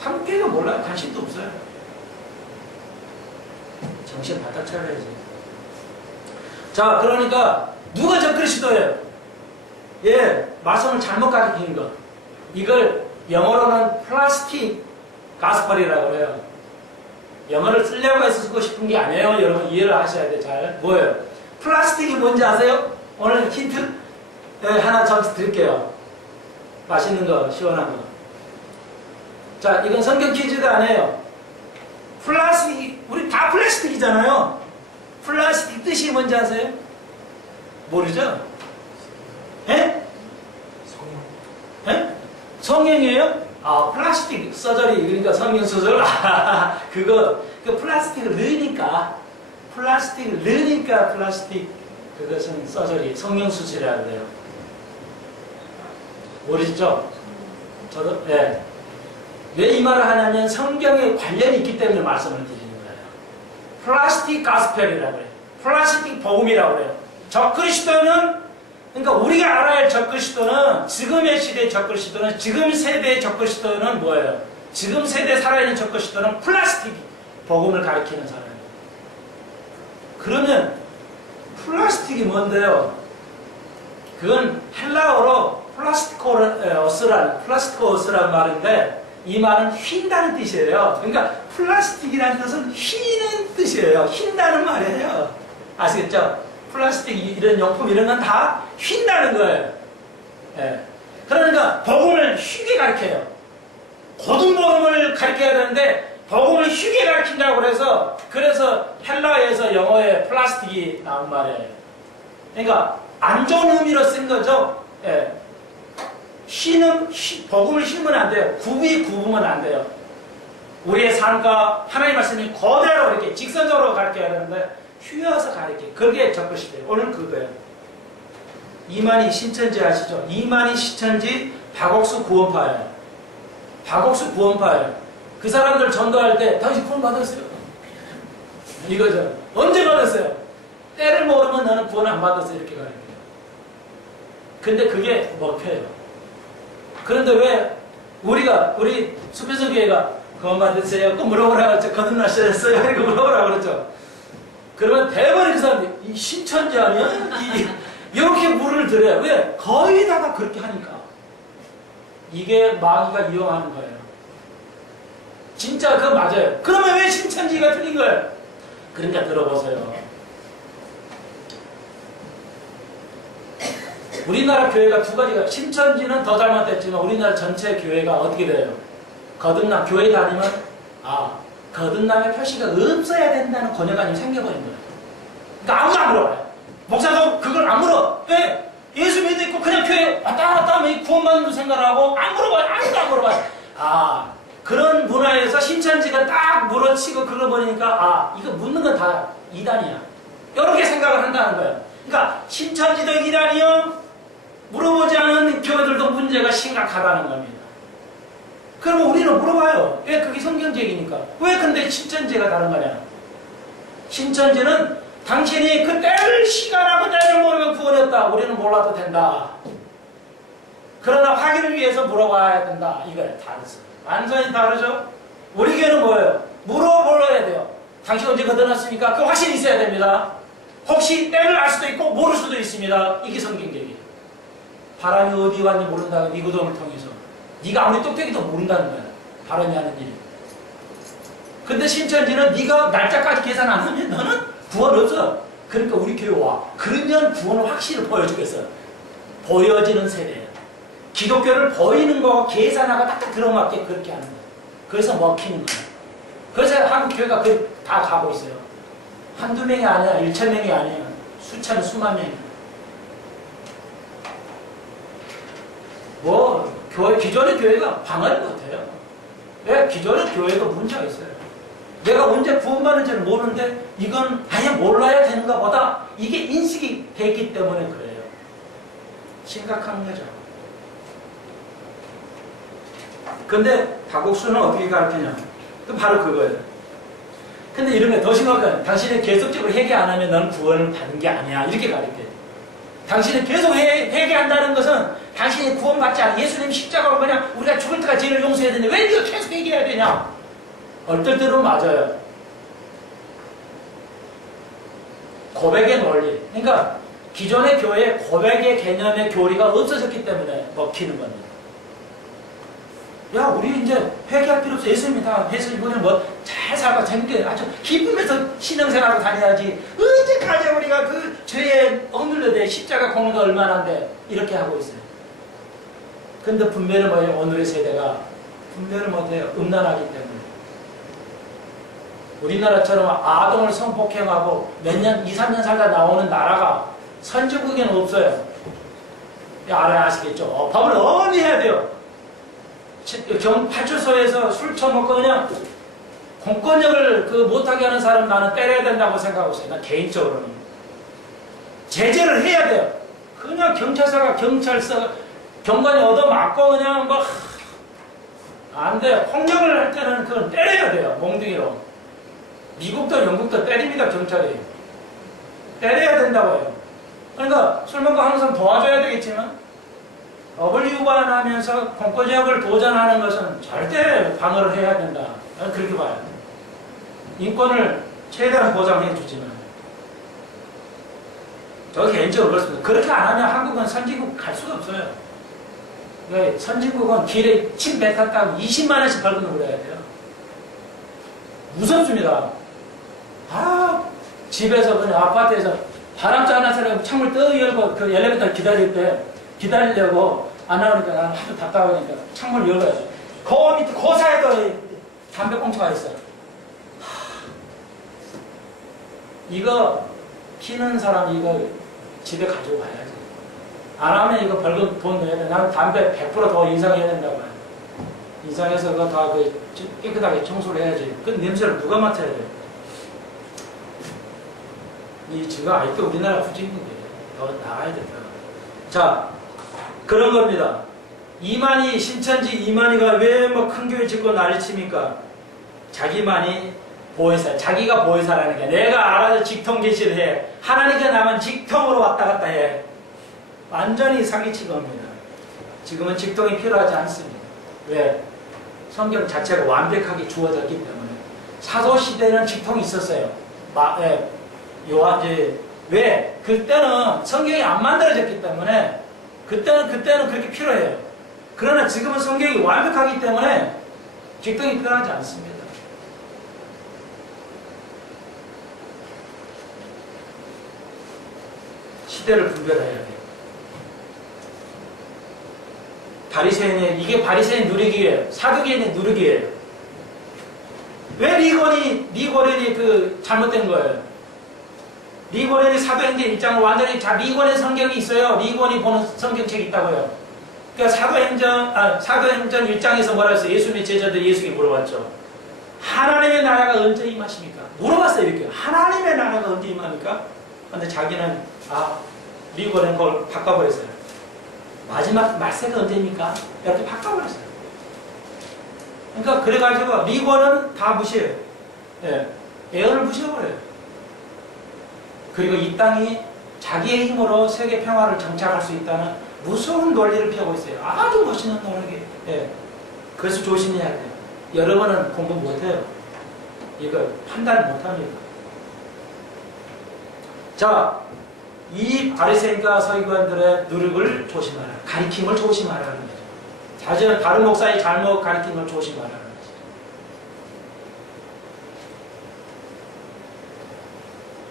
한국교회가 몰라요. 관심도 없어요. 정신 바짝 차려야지. 자, 그러니까 누가 적그리스도예요? 예, 말씀을 잘못 가르치는 것. 이걸 영어로는 플라스틱 가스펄이라고 그래요. 영어를 쓰려고 해서 쓰고 싶은 게 아니에요. 여러분 이해를 하셔야 돼. 잘. 뭐예요? 플라스틱이 뭔지 아세요? 오늘 힌트 하나 점수 드릴게요. 맛있는 거, 시원한 거. 자, 이건 성경 퀴즈가 아니에요. 플라스틱, 우리 다 플라스틱이잖아요. 플라스틱 뜻이 뭔지 아세요? 모르죠? 예? 예? 성형이에요? 아, 플라스틱 서저리, 그러니까 성형수술. 아, 그 플라스틱을 넣으니까, 플라스틱, 그것은 서저리, 성형수술이라고 해요. 모르시죠? 저도, 예. 왜 이 말을 하냐면 성경에 관련이 있기 때문에 말씀을 드리는 거예요. 플라스틱 가스펠이라고 해요. 플라스틱 복음이라고 해요. 적그리스도는, 그러니까 우리가 알아야 할 적그리스도는, 지금의 시대의 적그리스도는, 지금 세대의 적그리스도는 뭐예요? 지금 세대에 살아있는 적그리스도는 플라스틱 복음을 가리키는 사람이에요. 그러면 플라스틱이 뭔데요? 그건 헬라어로 플라스티코스라는 말인데 이 말은 휜다는 뜻이에요. 그러니까 플라스틱이라는 뜻은 휘는 뜻이에요. 휜다는 말이에요. 아시겠죠? 플라스틱 이런 용품 이런 건 다 휜다는 거예요. 예. 그러니까 복음을 휘게 가르쳐요. 고등 복음을 가르쳐야 되는데 복음을 휘게 가르친다고 그래서 헬라어에서 영어에 플라스틱이 나온 말이에요. 그러니까 안 좋은 의미로 쓴 거죠. 예. 복음을 휘면 안 돼요. 굽으면 안 돼요. 우리의 삶과 하나님 말씀이 그대로 이렇게 직선적으로 가르쳐야 되는데 휘어서 가르쳐. 그게 적것이 돼요. 오늘 그거예요. 이만희 신천지 아시죠? 이만희 신천지 박옥수 구원파예요. 박옥수 구원파예요. 그 사람들 전도할 때 당신 구원 받았어요? 이거죠. 언제 받았어요? 때를 모르면 너는 구원 안 받았어. 이렇게 가르쳐요. 근데 그게 먹혀요. 그런데 왜 우리 수표서 교회가 구원 받으세요? 또 물어보라고 했죠. 거듭나셨어요? 이렇게 물어보라고 그랬죠. 그러면 대부분 그 사람들이 이 신천지 아니야? 이렇게 물을 들여요. 왜? 거의 다가 그렇게 하니까. 이게 마귀가 이용하는 거예요. 진짜 그거 맞아요. 그러면 왜 신천지가 틀린 거예요? 그러니까 들어보세요. 우리나라 교회가 두 가지가, 신천지는 더 잘못됐지만 우리나라 전체 교회가 어떻게 돼요? 거듭남, 교회 다니면 거듭남의 표시가 없어야 된다는 권위관념이 생겨버린 거예요. 그러니까 아무도 안 물어봐요. 목사도 그걸 안 물어. 왜? 예수 믿고 그냥 교회 왔다 갔다 하면 구원받는 생각을 하고 안 물어봐요. 아무도 안 물어봐요. 그런 문화에서 신천지가 딱 물어치고 그걸 보니까 이거 묻는 건 다 이단이야. 이렇게 생각을 한다는 거예요. 그러니까 신천지도 이단이요. 물어보지 않은 교회들도 문제가 심각하다는 겁니다. 그러면 우리는 물어봐요. 왜? 그게 성경적이니까. 왜 근데 신천지가 다른 거냐? 신천지는 당신이 그 때를 시간하고 때를 모르면 구원했다. 우리는 몰라도 된다. 그러나 확인을 위해서 물어봐야 된다. 이거예요. 다르죠. 완전히 다르죠? 우리 교회는 뭐예요? 물어볼러야 돼요. 당신 언제 거듭났습니까? 그 확신이 있어야 됩니다. 혹시 때를 알 수도 있고 모를 수도 있습니다. 이게 성경적이에요. 바람이 어디 왔는지 모른다. 니고동을 통해서. 네가 아무리 똑똑해도 모른다는 거야. 바람이 하는 일이. 근데 신천지는 네가 날짜까지 계산 안 하면 너는 구원 없어. 그러니까 우리 교회 와. 그러면 구원의 확실을 보여주겠어. 보여지는 세대예요. 기독교를 보이는 거 계산하고 딱딱 들어맞게 그렇게 하는 거예요. 그래서 먹히는 거예요. 그래서 한국 교회가 다 가고 있어요. 한두 명이 아니야. 1,000명이 아니야. 수천, 수만 명이. 기존의 교회가 방어를 못해요. 왜? 기존의 교회도 문제가 있어요. 내가 언제 구원받는지를 모르는데 이건 아예 몰라야 되는가 보다. 이게 인식이 됐기 때문에 그래요. 심각한 거죠. 근데 박옥수는 어떻게 가르치냐? 또 바로 그거예요. 근데 이런 게 더 심각한, 당신이 계속적으로 회개 안 하면 너는 구원을 받는 게 아니야. 이렇게 가르쳐요. 당신이 계속 회개한다는 것은 당신이 구원받지 않아. 예수님 십자가로 그냥 우리가 죽을 때까지 죄를 용서해야 되는데 왜 네가 계속 회개해야 되냐? 어떨 때는 맞아요. 고백의 논리. 그러니까 기존의 교회에 고백의 개념의 교리가 없어졌기 때문에 먹히는 겁니다. 야, 우리 이제 회개할 필요 없어. 예수님이 다 해서 이번에 잘 살고 재밌게 아주 기쁘면서 신앙생활하고 다녀야지. 언제까지 우리가 그 죄에 억눌려대 십자가 공로가 얼마나인데 이렇게 하고 있어요. 근데 분별을 뭐예요? 오늘의 세대가 분별을 못해요. 음란하기 때문에. 우리나라처럼 아동을 성폭행하고 몇 년, 2, 3년 살다 나오는 나라가 선진국에는 없어요. 알아야 아시겠죠? 법을 엄히 해야 돼요. 파출소에서 술 처먹고 그냥 공권력을 못하게 하는 사람 나는 때려야 된다고 생각하고 있어요. 난 개인적으로는. 제재를 해야 돼요. 그냥 경관이 얻어맞고 그냥 안 돼요. 폭력을 할 때는 그건 때려야 돼요. 몽둥이로. 미국도 영국도 때립니다. 경찰이. 때려야 된다고 해요. 그러니까 술 먹고 항상 도와줘야 되겠지만 법을 위반하면서 공권력을 도전하는 것은 절대 방어를 해야 된다. 저는 그렇게 봐요. 인권을 최대한 보장해 주지만 저 개인적으로 그렇습니다. 그렇게 안 하면 한국은 선진국 갈 수가 없어요. 선진국은 길에 침 뱉었다고 20만 원씩 벌금을 물어야 돼요. 무섭습니다. 집에서 그냥 아파트에서 바람 쐬는 사람 창문 떡 열고 그 엘리베이터 기다리려고 안 나오니까 나는 하도 답답하니까 창문을 열어야죠. 그 밑에 그 사이에도 담배꽁초가 있어. 이거 피는 사람 이거 집에 가지고 가야지. 안 하면 이거 벌금 돈 내야 돼. 나는 담배 100%더 인상해야 된다고 해요. 인상해서 그거 다 깨끗하게 청소를 해야지. 그 냄새를 누가 맡아야 돼? 이 지금 아직도 우리나라 후진국이에요. 더 나아야 돼. 자, 그런 겁니다. 이만희, 신천지 이만희가 왜 뭐 큰 교회 짓고 난리칩니까? 자기만이 보혜사, 자기가 보혜사라는 게 내가 알아서 직통 계시를 해. 하나님께 나만 직통으로 왔다 갔다 해. 완전히 사기친 겁니다. 지금은 직통이 필요하지 않습니다. 왜? 성경 자체가 완벽하게 주어졌기 때문에. 사도시대는 직통이 있었어요. 왜? 그때는 성경이 안 만들어졌기 때문에 그때는 그렇게 필요해요. 그러나 지금은 성경이 완벽하기 때문에 직통이 필요하지 않습니다. 시대를 분별해야 돼요. 이게 바리새인 누리기예요. 사두개인의 누리기예요. 왜 리고렌이 잘못된 거예요? 리고렌이 사도행전 1장을 완전히 리고렌 성경이 있어요. 리고렌이 보는 성경책이 있다고요. 그러니까 사도행전 1장에서 뭐라 했어요? 예수님의 제자들이 예수에게 물어봤죠. 하나님의 나라가 언제 임하십니까? 물어봤어요. 이렇게. 하나님의 나라가 언제 임합니까? 근데 자기는 리고렌 그걸 바꿔버렸어요. 마지막 말세가 언제입니까? 이렇게 바꿔버렸어요. 그러니까 그래가지고 리고는 다 무시해요. 예. 예언을 무시해버려요. 그리고 이 땅이 자기의 힘으로 세계 평화를 정착할 수 있다는 무서운 논리를 펴고 있어요. 아주 멋있는 논리. 예. 그래서 조심해야 돼요. 여러분은 공부 못해요. 이거 판단 못합니다. 자, 이 바리새인과 서기관들의 누룩을 조심하라. 가리킴을 조심하라는 거죠. 다른 목사의 잘못 가리킴을 조심하라는 거죠.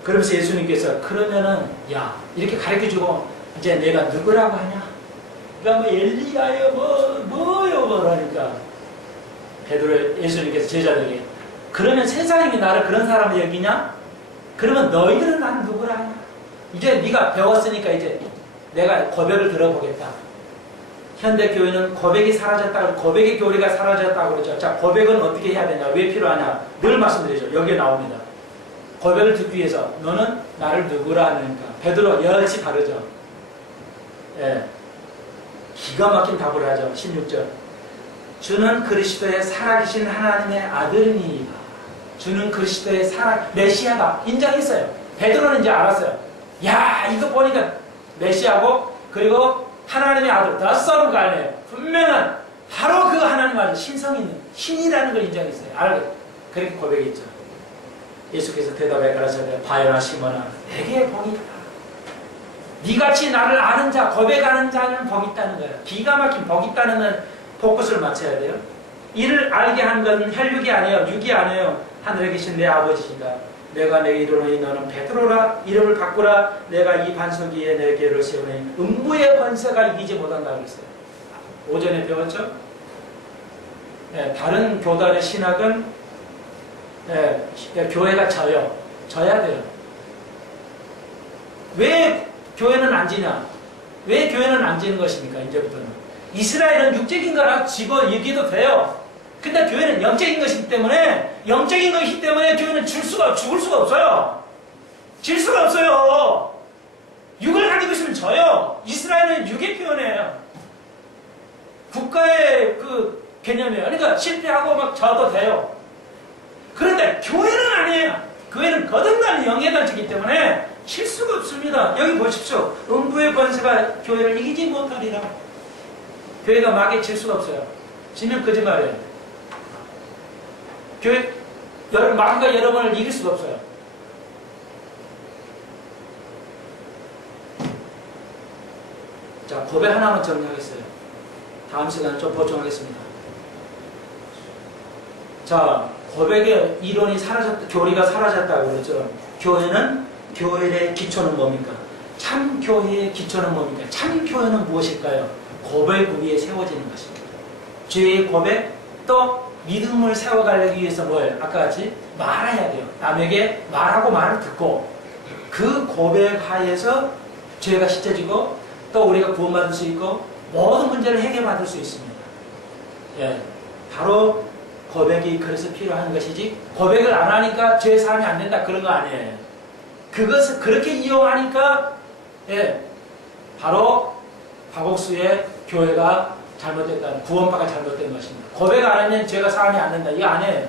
그러면서 예수님께서 그러면은 이렇게 가르쳐주고 이제 내가 누구라고 하냐? 그러니까 엘리야요 뭐요 그러니까 예수님께서 제자들에게 그러면 세상이 나를 그런 사람을 여기냐? 그러면 너희들은 나는 누구라 하냐? 이제 네가 배웠으니까 이제 내가 고백을 들어보겠다. 현대교회는 고백이 사라졌다고, 고백의 교리가 사라졌다고 그러죠. 자, 고백은 어떻게 해야 되냐? 왜 필요하냐? 늘 말씀드리죠. 여기에 나옵니다. 고백을 듣기 위해서 너는 나를 누구라 하니까 베드로 여럿이 다르죠. 예. 기가 막힌 답을 하죠. 16절. 주는 그리스도의 살아계신 하나님의 아들이니이다. 주는 그리스도의 메시아다. 인정했어요. 베드로는 이제 알았어요. 이거 보니까 메시아고 그리고 하나님의 아들, The Son of God이에요. 분명한 바로 그 하나님 아들, 신성 있는 신이라는 걸 인정했어요. 그렇게 고백했죠. 예수께서 대답해 가라사대 바요나 시몬아 내게 복이 있다. 니같이 나를 아는 자, 고백하는 자는 복이 있다는 거예요. 기가 막힌 복이 있다는 복꽃을 맞춰야 돼요. 이를 알게 한 것은 혈육이 아니에요. 육이 아니에요. 하늘에 계신 내 아버지시다. 내가 내게 이르노니 너는 베드로라. 이름을 바꾸라. 내가 이 반석 위에 내 궤를 세우니 음부의 권세가 이기지 못한다고 그랬어요. 오전에 배웠죠? 네, 다른 교단의 신학은 교회가 져야 돼요. 왜 교회는 안 지냐? 왜 교회는 안 지는 것입니까? 이제부터는 이스라엘은 육적인 거라 지고 얘기도 돼요. 근데 교회는 영적인 것이기 때문에 교회는 죽을 수가 없어요. 질 수가 없어요. 육을 가지고 있으면 져요. 이스라엘은 육의 표현이에요. 국가의 그 개념이에요. 그러니까 실패하고 막 져도 돼요. 그런데 교회는 아니에요. 교회는 거듭난 영의 단체이기 때문에 칠 수가 없습니다. 여기 보십시오. 음부의 권세가 교회를 이기지 못하리라. 교회가 막에 칠 수가 없어요. 지면 거짓말이에요. 마귀가 여러분을 이길 수가 없어요. 자, 고백 하나만 정리하겠어요. 다음 시간에 좀 보충하겠습니다. 자, 고백의 이론이 교리가 사라졌다고 그러죠. 교회의 기초는 뭡니까? 참 교회의 기초는 뭡니까? 참 교회는 무엇일까요? 고백 위에 세워지는 것입니다. 죄의 고백, 또 믿음을 세워가기 위해서 뭐예요? 아까 같이 말해야 돼요. 남에게 말하고 말을 듣고 그 고백 하에서 죄가 씻어지고 또 우리가 구원받을 수 있고 모든 문제를 해결받을 수 있습니다. 예, 바로 고백이 그래서 필요한 것이지 고백을 안 하니까 죄 사함이 안 된다 그런 거 아니에요. 그것을 그렇게 이용하니까 예, 바로 박옥수의 교회가 잘못됐다, 구원파가 잘못된 것입니다. 고백 안 하면 죄가 사함이 안 된다 이거 아니에요.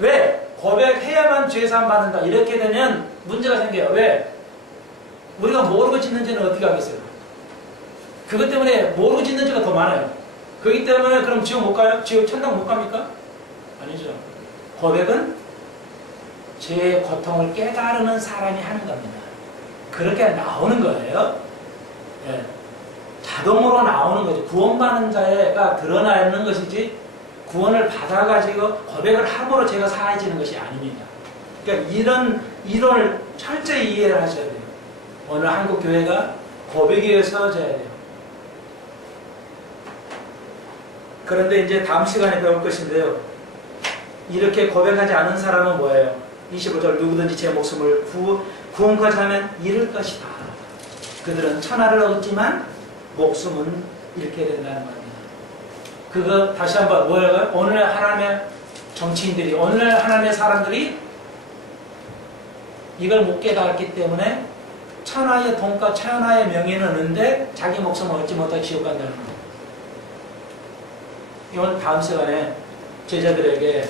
왜? 고백해야만 죄 사함 받는다 이렇게 되면 문제가 생겨요. 왜? 우리가 모르고 짓는 죄는 어떻게 하겠어요? 그것 때문에 모르고 짓는 죄가 더 많아요. 그렇기 때문에 그럼 지옥 못 가요? 지옥 천당 못 갑니까? 아니죠. 고백은 죄의 고통을 깨달으는 사람이 하는 겁니다. 그렇게 나오는 거예요. 예. 자동으로 나오는 거죠. 구원받는 자가 드러나는 것이지 구원을 받아가지고 고백을 함으로 죄가 사해지는 것이 아닙니다. 그러니까 이런 이론을 철저히 이해를 하셔야 돼요. 오늘 한국 교회가 고백 위에 세워져야 돼요. 그런데 이제 다음 시간에 배울 것인데요. 이렇게 고백하지 않은 사람은 뭐예요? 25절 누구든지 제 목숨을 구원까지 하면 잃을 것이다. 그들은 천하를 얻지만 목숨은 잃게 된다는 겁니다. 그거 다시 한번 뭐예요? 오늘 하나님의 정치인들이 오늘 하나님의 사람들이 이걸 못 깨달았기 때문에 천하의 돈과 천하의 명예는 얻는데 자기 목숨을 얻지 못하고 지옥 간다는 겁니다. 이건 다음 시간에 제자들에게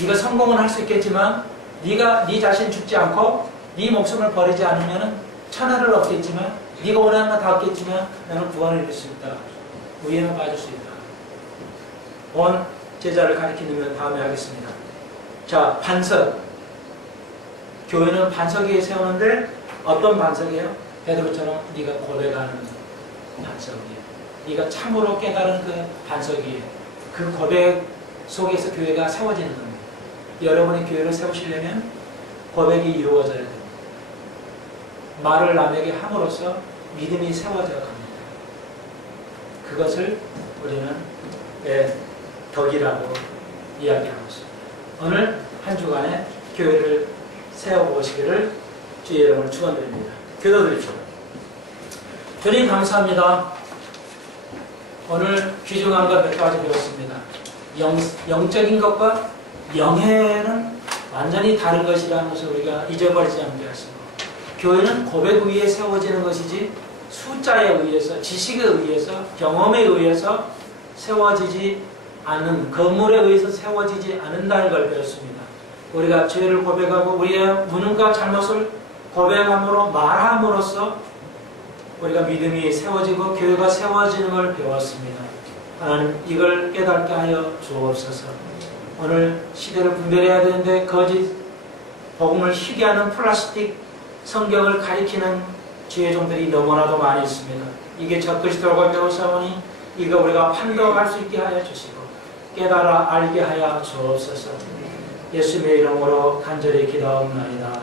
네가 성공은 할 수 있겠지만 네가 네 자신 죽지 않고 네 목숨을 버리지 않으면 천하를 얻겠지만 네가 원하는 건 다 얻겠지만 나는 구원을 이룰 수 있다. 위험에 빠질 수 있다. 온 제자를 가리키는 건 다음에 하겠습니다. 자, 반석. 교회는 반석 위에 세우는데 어떤 반석이에요? 베드로처럼 네가 고백하는 반석 위에, 네가 참으로 깨달은 그 반석 위에, 그 고백 속에서 교회가 세워지는 겁니다. 여러분의 교회를 세우시려면 고백이 이루어져야 됩니다. 말을 남에게 함으로써 믿음이 세워져 갑니다. 그것을 우리는 덕이라고 이야기하고 있습니다. 오늘 한 주간에 교회를 세워보시기를 주의 이름으로 축원드립니다. 기도드립시다. 주님 감사합니다. 오늘 귀중한 것 몇 가지 배웠습니다. 영적인 것과 영회는 완전히 다른 것이라는 것을 우리가 잊어버리지 않게 하시고, 교회는 고백 위에 세워지는 것이지 숫자에 의해서, 지식에 의해서, 경험에 의해서 세워지지 않는, 건물에 의해서 세워지지 않는다는 걸 배웠습니다. 우리가 죄를 고백하고 우리의 무능과 잘못을 고백함으로, 말함으로써 우리가 믿음이 세워지고 교회가 세워지는 걸 배웠습니다. 하나님, 이걸 깨닫게 하여 주옵소서. 오늘 시대를 분별해야 되는데 거짓 복음을 희귀하는 플라스틱 성경을 가리키는 주의 종들이 너무나도 많이 있습니다. 이게 적그리스도라고 배우사오니 이거 우리가 판독할 수 있게 하여 주시고 깨달아 알게 하여 주옵소서. 예수님의 이름으로 간절히 기도하옵나이다.